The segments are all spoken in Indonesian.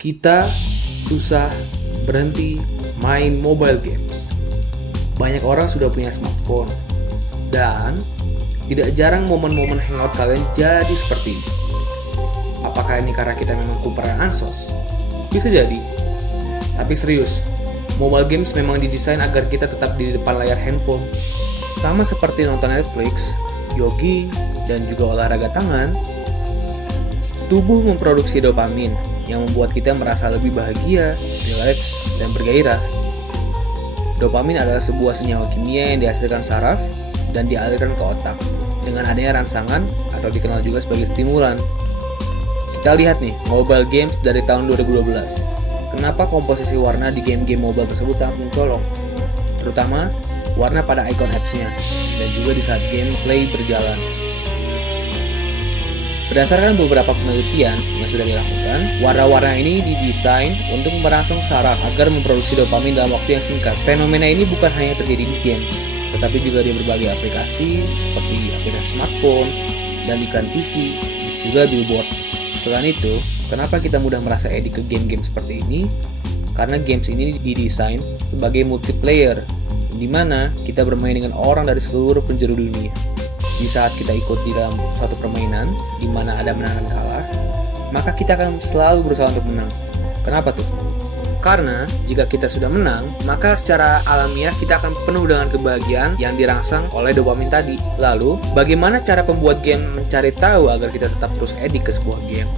kita susah berhenti main mobile games. Banyak orang sudah punya smartphone, dan tidak jarang momen-momen hangout kalian jadi seperti ini. Apakah ini karena kita memang kuperan ansos? Bisa jadi. Tapi serius, mobile games memang didesain agar kita tetap di depan layar handphone. Sama seperti nonton Netflix, jogging, dan juga olahraga tangan, tubuh memproduksi dopamin yang membuat kita merasa lebih bahagia, rileks, dan bergairah. Dopamin adalah sebuah senyawa kimia yang dihasilkan saraf dan dialirkan ke otak dengan adanya rangsangan atau dikenal juga sebagai stimulan. Kita lihat nih, mobile games dari tahun 2012. Kenapa komposisi warna di game-game mobile tersebut sangat mencolok? Terutama warna pada icon apps-nya dan juga di saat gameplay berjalan. Berdasarkan beberapa penelitian yang sudah dilakukan, warna-warna ini didesain untuk merangsang saraf agar memproduksi dopamin dalam waktu yang singkat. Fenomena ini bukan hanya terjadi di games, tetapi juga di berbagai aplikasi seperti aplikasi smartphone dan iklan TV, juga billboard. Selain itu, kenapa kita mudah merasa edik ke game-game seperti ini? Karena games ini didesain sebagai multiplayer, di mana kita bermain dengan orang dari seluruh penjuru dunia. Di saat kita ikut di dalam suatu permainan, di mana ada menang dan kalah, maka kita akan selalu berusaha untuk menang. Kenapa tuh? Karena jika kita sudah menang, maka secara alamiah kita akan penuh dengan kebahagiaan yang dirangsang oleh dopamin tadi. Lalu, bagaimana cara pembuat game mencari tahu agar kita tetap terus edik ke sebuah game?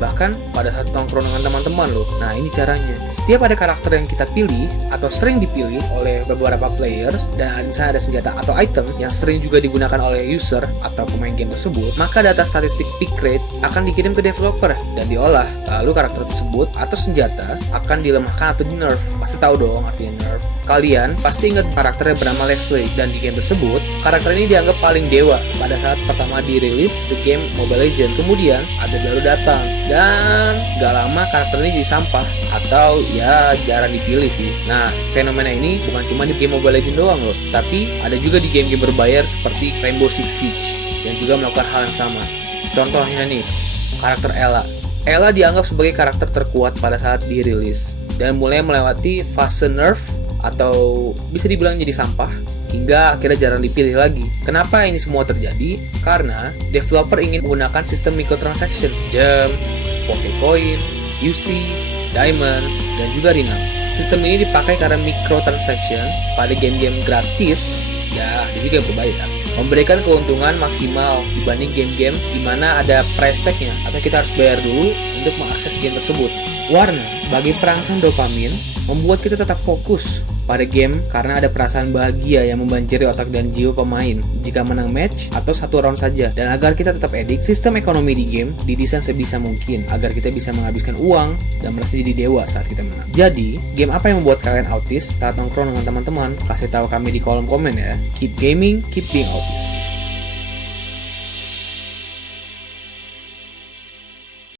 Bahkan pada saat nongkrong dengan teman-teman loh. Nah, ini caranya. Setiap ada karakter yang kita pilih atau sering dipilih oleh beberapa players, dan misalnya ada senjata atau item yang sering juga digunakan oleh user atau pemain game tersebut, maka data statistik pick rate akan dikirim ke developer dan diolah. Lalu karakter tersebut atau senjata akan dilemahkan atau di nerf. Pasti tahu dong artinya nerf. Kalian pasti ingat karakternya bernama Leslie, dan di game tersebut karakter ini dianggap paling dewa pada saat pertama dirilis the game Mobile Legends. Kemudian ada baru datang, dan gak lama karakter ini jadi sampah atau ya jarang dipilih sih. Nah, fenomena ini bukan cuma di game Mobile Legends doang loh, tapi ada juga di game-game berbayar seperti Rainbow Six Siege yang juga melakukan hal yang sama. Contohnya nih, karakter Ela. Ela dianggap sebagai karakter terkuat pada saat dirilis dan mulai melewati fase nerf atau bisa dibilang jadi sampah hingga akhirnya jarang dipilih lagi. Kenapa ini semua terjadi? Karena developer ingin menggunakan sistem microtransaction, gem, Pokecoin, UC, Diamond, dan juga Renown. Sistem ini dipakai karena microtransaction pada game-game gratis, ya ada juga yang berbayar, memberikan keuntungan maksimal dibanding game-game di mana ada price tag-nya atau kita harus bayar dulu untuk mengakses game tersebut. Warna bagi perangsang dopamin membuat kita tetap fokus pada game karena ada perasaan bahagia yang membanjiri otak dan jiwa pemain jika menang match atau satu round saja. Dan agar kita tetap edik, sistem ekonomi di game didesain sebisa mungkin agar kita bisa menghabiskan uang dan merasa jadi dewa saat kita menang. Jadi, game apa yang membuat kalian autis saat nongkrong dengan teman-teman? Kasih tahu kami di kolom komen ya. Keep gaming, keep being autis.